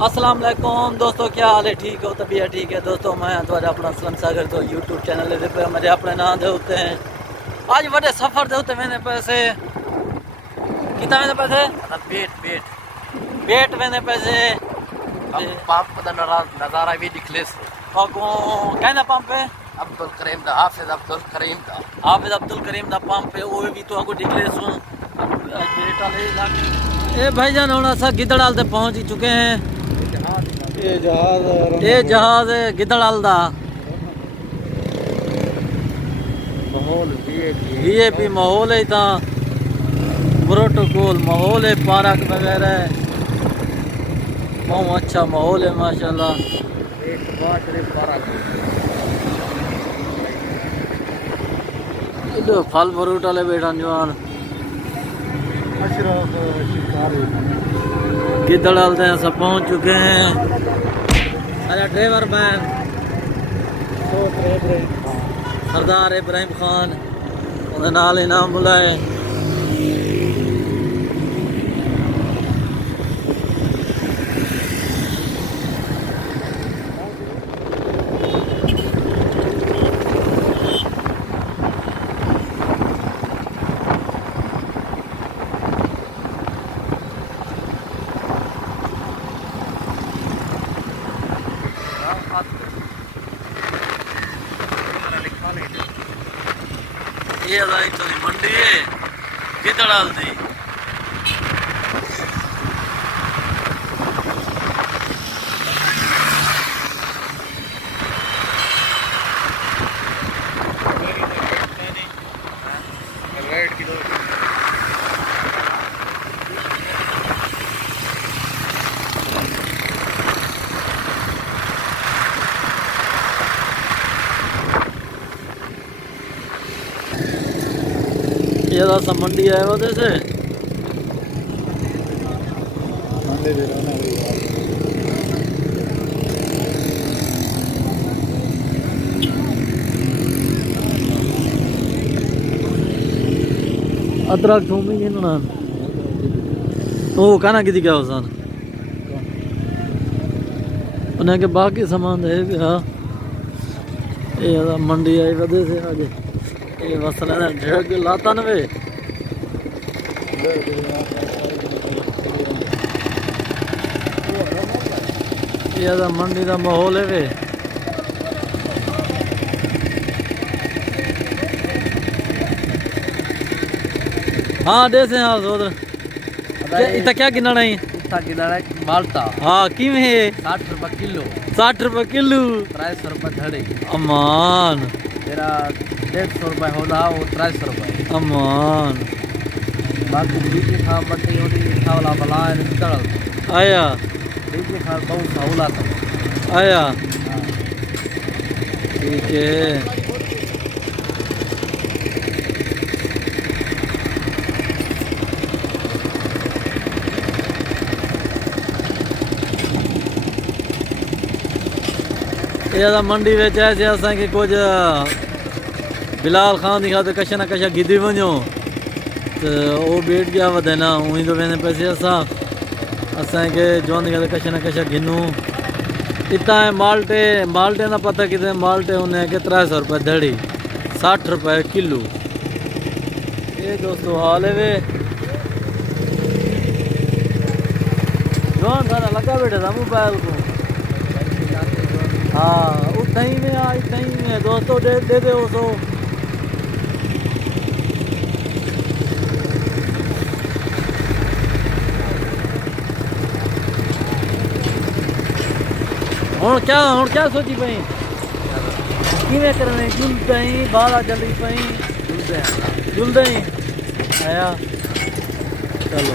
अस्सलाम वालेकुम दोस्तों, क्या हाल है? ठीक हो? तबीयत ठीक है दोस्तों? मैं तुम्हारा अपना असलम सागर तो यूट्यूब चैनल पे मेरे अपने नाम दे होते हैं। आज बड़े सफ़र दे होते मैंने पैसे कितना मैंने पैसे बेट मैंने पैसे पंप का नज़ारा भी दिखले से कहना पंप पे अब्दुल करीम दा हाफिज अब्दुल करीम दा पंप पे वो भी तो आपको दिखले सुन ए भाईजान हम असा गिदड़ाल ते पहुंच ही चुके हैं। ये जहाज है गिदड़ाल दा माहौल वीआईपी माहौल है इतना प्रोटोकॉल माहौल है, पार्क वगैरह है, बहुत अच्छा माहौल है माशाल्लाह। इधर फल फ्रूट वाले बैठा जवान गिदड़ाल से सब पहुंच चुके हैं। अरे ड्राइवर मैन सरदार इब्राहिम खान उन्हें नाल इनाम बुलाए। ये तो मंडी है गिदड़ाल दी। ये सब मंडी है वो से अदरक थूमी गिनना तो कहना कि क्या हुसन उन्हें के बाकी सामान है भी। हाँ ये मंडी आई वजह से आज ये मसला ढेर लाता न वे ये मंडी का माहौल है वे। हाँ देसे हाँ उधर इतना क्या गिना नहीं माल्टा हाँ किम है 60 रुपये किलो 60 रुपये किलो 300 रुपये धड़े अमान तेरा 150 रुपये होला वो 300 रुपये अमान बाकी बीच खा मंडी होनी खावला बला निकल आया बीच खा बहुत सावला था आया ठीक है। ये मंडी में ऐसे असांखे कुछ बिलाल खान दिखा तो कशा न कशा गिदी वञो तो वो बेट गया वधे ना उही तो वेंदे पैसे असांखे जो दिखा तो कशा न कशा गिनूं। इतना है माल्टे ना पता कितने माल्टे उन्हें के 300 रुपये धड़ी 60 रुपये किलो। ये दोस्तों हाल है वे जवान खाना लगा बैठा था मोबाइल को। हाँ उतना ही में आज नहीं में दोस्तों दे दे उसको हूँ क्या सोची पई किवें करने जुलते ही बाला जल्दी पई जुलते ही आया चलो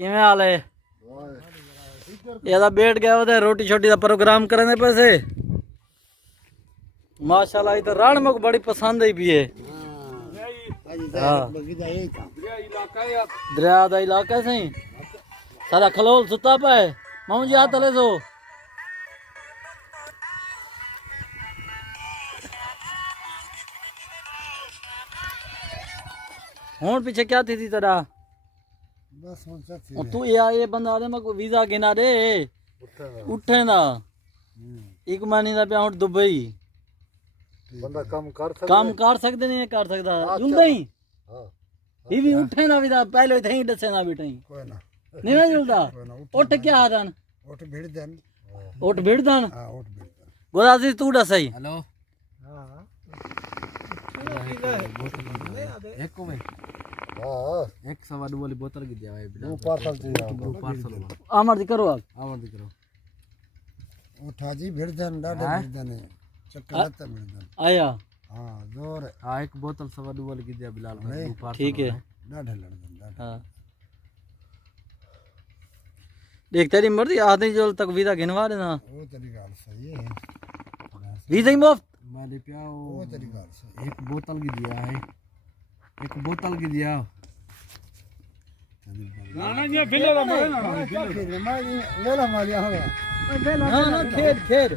ਕਿਵੇਂ ਹਾਲ ਹੈ ਇਹਦਾ ਬੈਠ ਗਿਆ ਉਹਦਾ ਰੋਟੀ ਛੋਟੀ ਦਾ ਪ੍ਰੋਗਰਾਮ ਕਰਨ ਦੇ ਪੈਸੇ ਮਾਸ਼ਾਅੱਲਾ ਇਹ ਤਾਂ ਰਾਣ ਮੁਕ ਬੜੀ ਪਸੰਦ ਆਈ ਵੀ ਹੈ ਦਰਿਆ ਦਾ ਇਲਾਕਾ ਸਹੀ ਸਾਰਾ ਖਲੋਲ ਸੁੱਤਾ ਪਏ ਮਾਮੂ ਜੀ ਹੱਥ ਲੈ ਸੋ ਹੁਣ ਪਿੱਛੇ ਕਿਆ ਥੀ ਤੇਰਾ ਬਸ ਹੁਣ ਸੱਚੀ ਤੂੰ ਇਹ ਬੰਦਾ ਦੇ ਮੈਂ ਕੋਈ ਵੀਜ਼ਾ ਗਿਣਾ ਦੇ ਉੱਠੇ ਦਾ ਇੱਕ ਮਹੀਨੇ ਦਾ ਪਿਆ ਹੁਣ ਦੁਬਈ ਬੰਦਾ ਕੰਮ ਕਰ ਸਕਦੇ ਨਹੀਂ ਕਰ ਸਕਦਾ ਜੁੰਦਾ ਹੀ ਇਹ ਵੀ ਉੱਠੇ ਨਾ ਵੀ ਦਾ ਪਹਿਲੇ ਥਈ ਦੱਸੇ ਨਾ ਬੇਟਾ ਕੋਈ ਨਾ ਨਹੀਂ ਨਾ ਜੁਲਦਾ ਉੱਠ ਕੇ ਆ ਦਨ ਉੱਠ ਭਿੜ ਦੇਣ ਉੱਠ ਭਿੜ ਦਨ ਹਾਂ ਉੱਠ ਭਿੜ ਦੇਣ ਗੋਦਾਸੀ ਤੂੰ ਦੱਸ ਸਹੀ हेलो ਹਾਂ एक को भाई ਹਾਂ एक सवा दो वाली बोतल की दिया भाई ਦੋ ਪਾਰਸਲ ਚਾਹੀਦਾ दो पार्सल ਆਮਰ ਦੀ ਕਰੋ ਆਪ आवर दी करो ਉਠਾ ਜੀ ਭਿੜ ਦੇਣ ਡਾਡੇ ਭਿੜ ਦੇਣ ਚੱਕਰ ਲੱਤ ਭਿੜ ਦੇਣ ਆਇਆ ਹਾਂ ਜ਼ੋਰ हाँ एक बोतल सवा दो वाली की दिया बिलाल भाई दो पार्सल ठीक है ਡਾਡੇ ਲੜ ਦੇਣ ਡਾਡੇ हाँ देख तेरी मर्जी आधे जो तक वीजा गिनवा देना ਉਹ ਤੇਰੀ ਗੱਲ ਸਹੀ ਹੈ वीजा ही मुफ्त मैंने पिया ਉਹ ਤੇਰੀ ਗੱਲ ਸਹੀ एक बोतल की दिया है एक बोतल की दिया ਨਾ ਨਾ ਜੀ ਬਿੱਲੇ ਦਾ ਮਰੇ ਨਾ ਹੈ ਮਾਲੀ ਵੇਲਾ ਮਾਲੀ ਹੋਵੇ ना ना खेर खेर